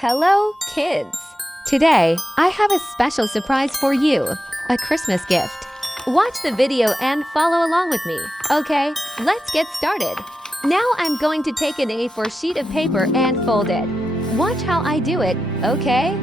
Hello, kids! Today, I have a special surprise for you, a Christmas gift. Watch the video and follow along with me. Okay, let's get started. Now I'm going to take an A4 sheet of paper and fold it. Watch how I do it, okay?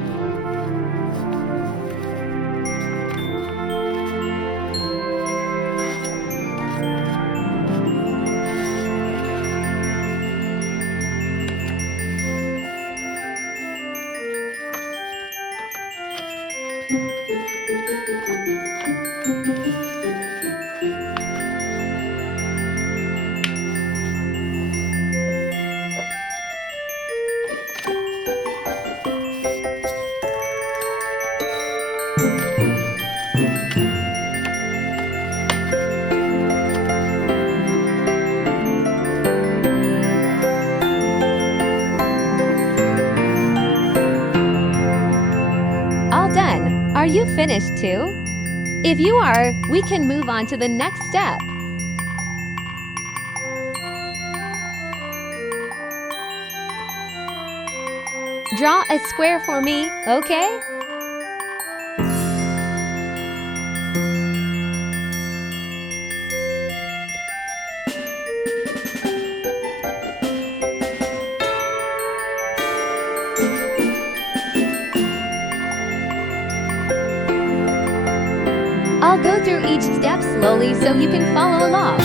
All done. Are you finished too? If you are, we can move on to the next step. Draw a square for me, okay? I'll go through each step slowly so you can follow along.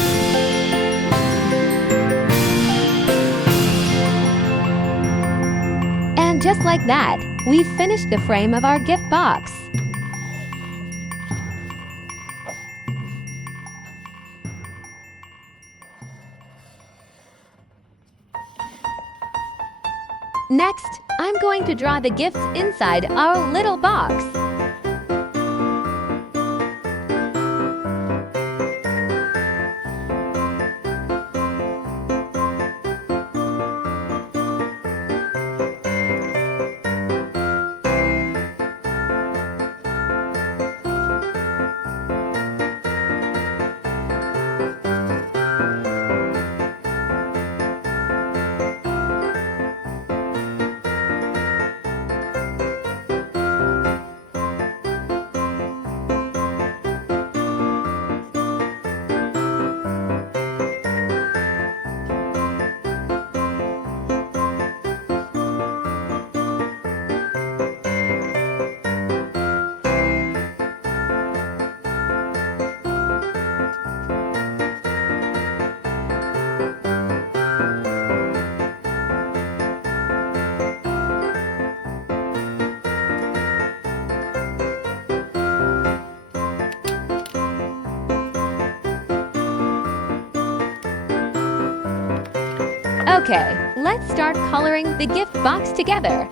And just like that, we've finished the frame of our gift box. Next, I'm going to draw the gifts inside our little box. Okay, let's start coloring the gift box together.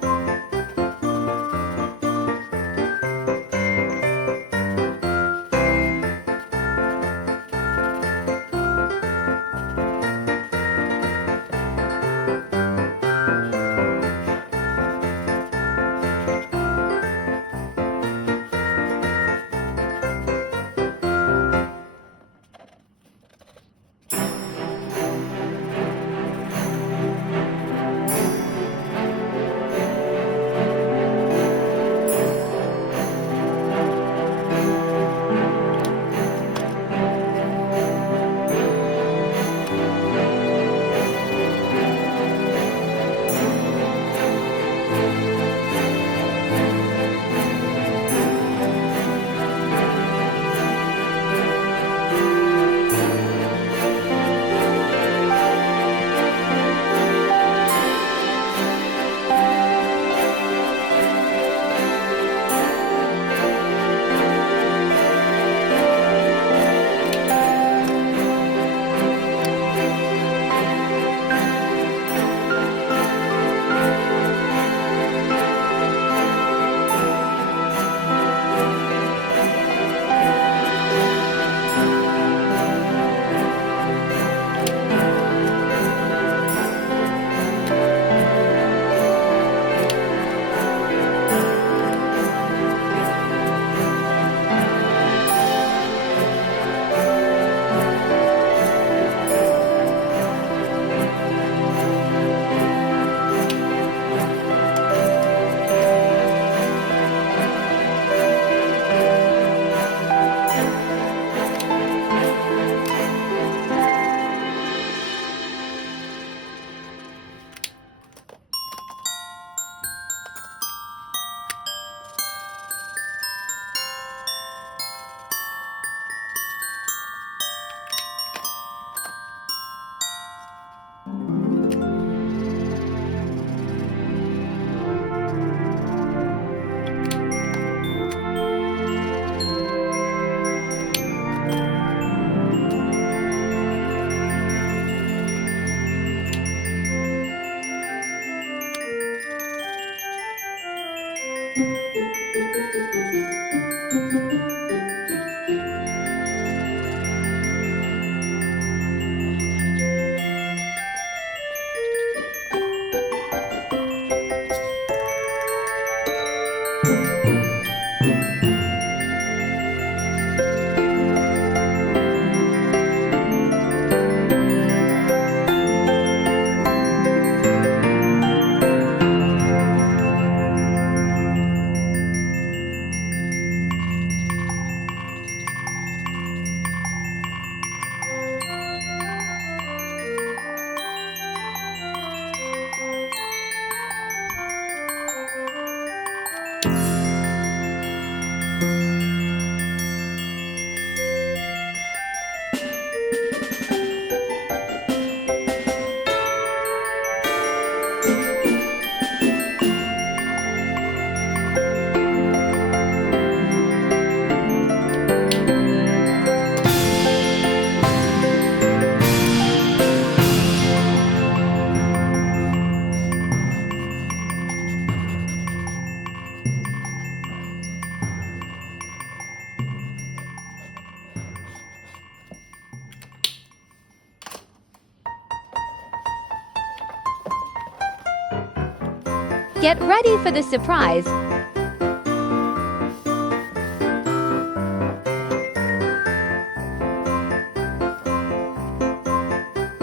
Get ready for the surprise.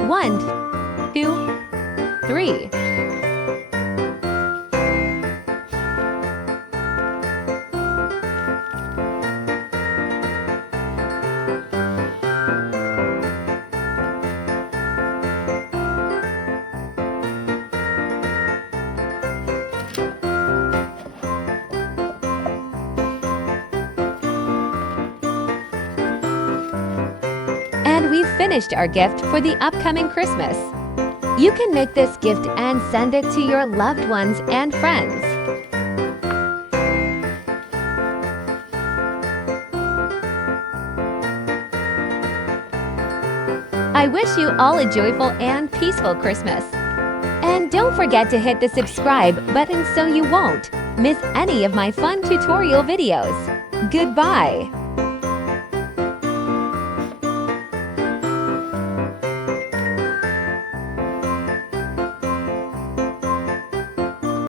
One, two, three. And we've finished our gift for the upcoming Christmas. You can make this gift and send it to your loved ones and friends. I wish you all a joyful and peaceful Christmas. And don't forget to hit the subscribe button so you won't miss any of my fun tutorial videos. Goodbye!